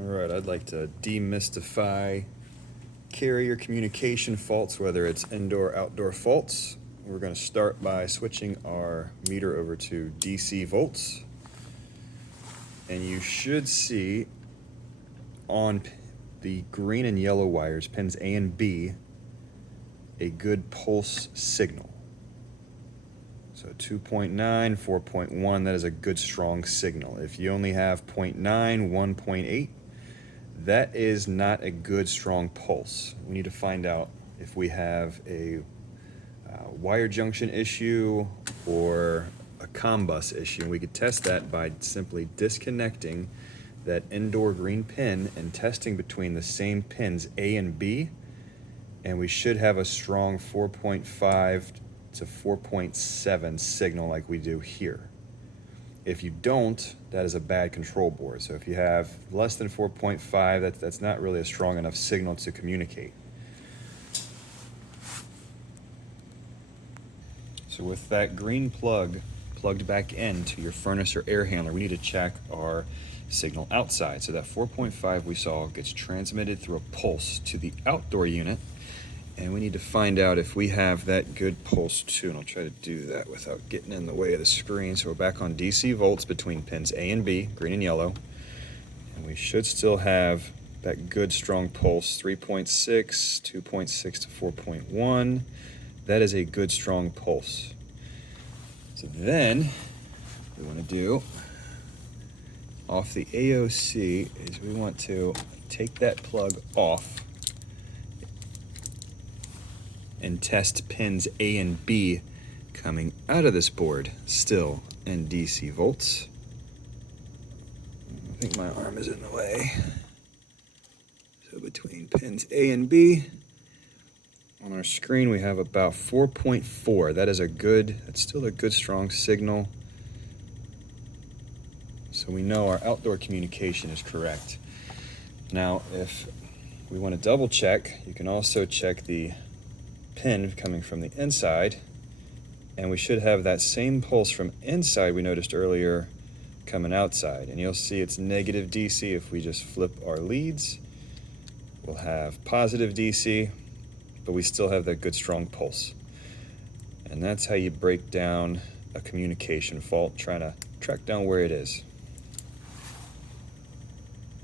Alright, I'd like to demystify carrier communication faults, whether it's indoor or outdoor faults. We're going to start by switching our meter over to DC volts. And you should see on the green and yellow wires, pins A and B, a good pulse signal. So 2.9, 4.1, that is a good strong signal. If you only have 0.9, 1.8, that is not a good strong pulse. We need to find out if we have a wire junction issue or a COM bus issue. And we could test that by simply disconnecting that indoor green pin and testing between the same pins A and B, and we should have a strong 4.5 to 4.7 signal like we do here. If you don't, that is a bad control board. So if you have less than 4.5, that's not really a strong enough signal to communicate. So with that green plug plugged back into your furnace or air handler, we need to check our signal outside. So that 4.5 we saw gets transmitted through a pulse to the outdoor unit, and we need to find out if we have that good pulse too, and I'll try to do that without getting in the way of the screen. So we're back on DC volts between pins A and B, green and yellow, and we should still have that good strong pulse, 3.6, 2.6 to 4.1. That is a good strong pulse. So then we want to do off the AOC is we want to take that plug off and test pins A and B coming out of this board, still in DC volts. I think my arm is in the way. So between pins A and B, on our screen we have about 4.4. That's still a good strong signal. So we know our outdoor communication is correct. Now, if we want to double check, you can also check the pin coming from the inside, and we should have that same pulse from inside we noticed earlier coming outside. And you'll see it's negative DC. If we just flip our leads, we'll have positive DC, but we still have that good strong pulse. And that's how you break down a communication fault, trying to track down where it is.